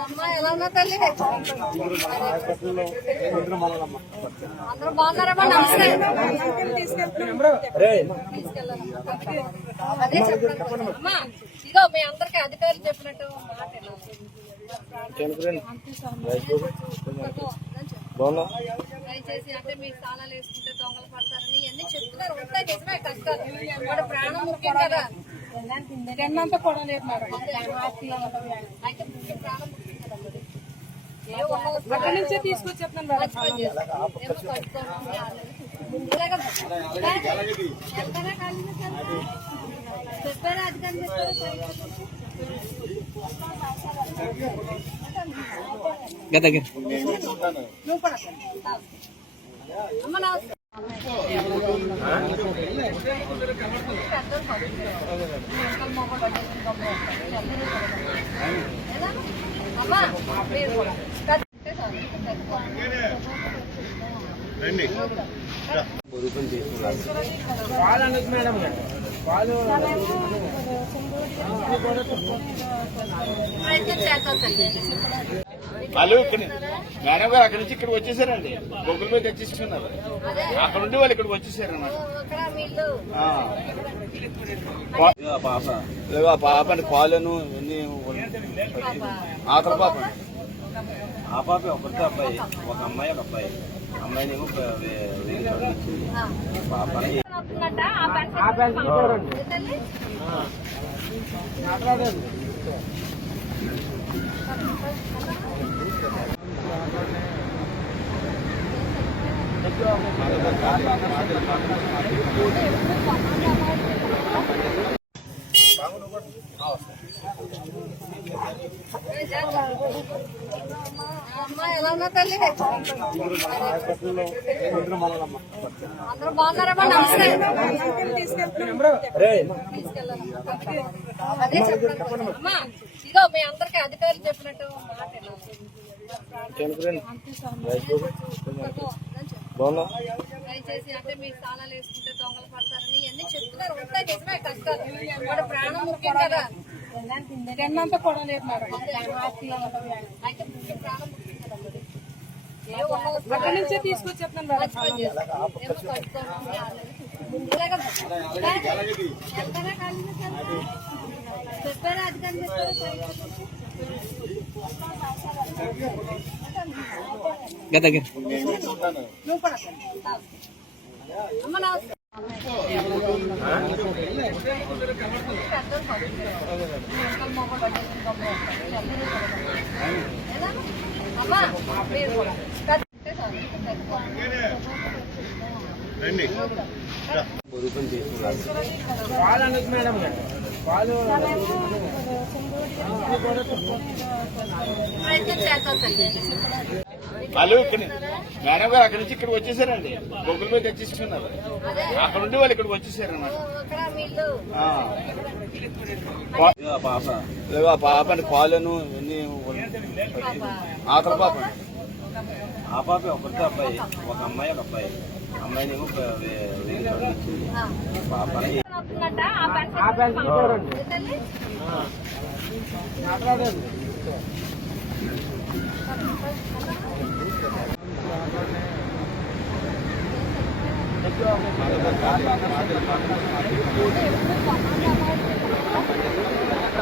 అమ్మా ఎలా ఉన్నా తల్లి? అందరూ బాగున్నారమ్మా? నమస్తే. అదే చెప్పండి అమ్మా. ఇదో మీ అందరికి అధికారులు చెప్పినట్టు దయచేసి అంటే మీ స్థానాలు వేసుకుంటే దొంగలు పడతారని ఇవన్నీ చెప్తున్నారు. ఉంటాయి నిజమే కష్టాలు. వాడు ప్రాణం ముఖ్యం కదా. తిన్నంతా కూడా లేదు అయితే ముఖ్యం ప్రాణం ముఖ్యం కదా. అక్కడి నుంచే తీసుకొచ్చి చెప్తాను. చెప్పారా అధికారులు అమ్మ నమస్తే. అమ్మా మీరు కూడా వాళ్ళు ఇక్కడ మేడం గారు అక్కడి నుంచి ఇక్కడికి వచ్చేసారండి. బొగ్గుల మీద తెచ్చేసుకున్నారు. అక్కడ నుండి వాళ్ళు ఇక్కడికి వచ్చేసారు అన్నమాట. పాప అండి పాలను ఆఖరి పాప ఆ పాప ఒకరితో అబ్బాయి, ఒక అమ్మాయి ఒక అబ్బాయి. అమ్మాయినేమో పాప అమ్మా ఎలా ఉన్నా తల్లి? అందరూ బాగున్నారమ్మా? నమస్తే. అదే చెప్పండి అమ్మా. ఇదో మీ అందరికి అధికారులు చెప్పినట్టు దయచేసి అంటే మీ స్థానాలు వేసుకుంటే దొంగలు పడతారని ఇవన్నీ చెప్తున్నారు. ఉంటాయి నిజమే కష్టాలు. వాడు ప్రాణం ముఖ్యం కదా. తిన్నంతా కూడా లేదు అయితే ముఖ్యం ప్రాణం ముఖ్యం కదా. అక్కడి నుంచే తీసుకొచ్చి చెప్తాను. చెప్పారా అధికారులు అమ్మ నమస్తే. అమ్మా మీరు కూడా వాళ్ళు ఇక్కడ మేడం గారు అక్కడి నుంచి ఇక్కడికి వచ్చేసారండి. బొగ్గుల మీద తెచ్చేసుకున్నారు. అక్కడ నుండి వాళ్ళు ఇక్కడికి వచ్చేసారు అన్నమాట. పాప అండి పాలను ఆఖరి పాప ఆ పాప ఒకరితో అబ్బాయి, ఒక అమ్మాయి ఒక అబ్బాయి. అమ్మాయినేమో పాప Thank you.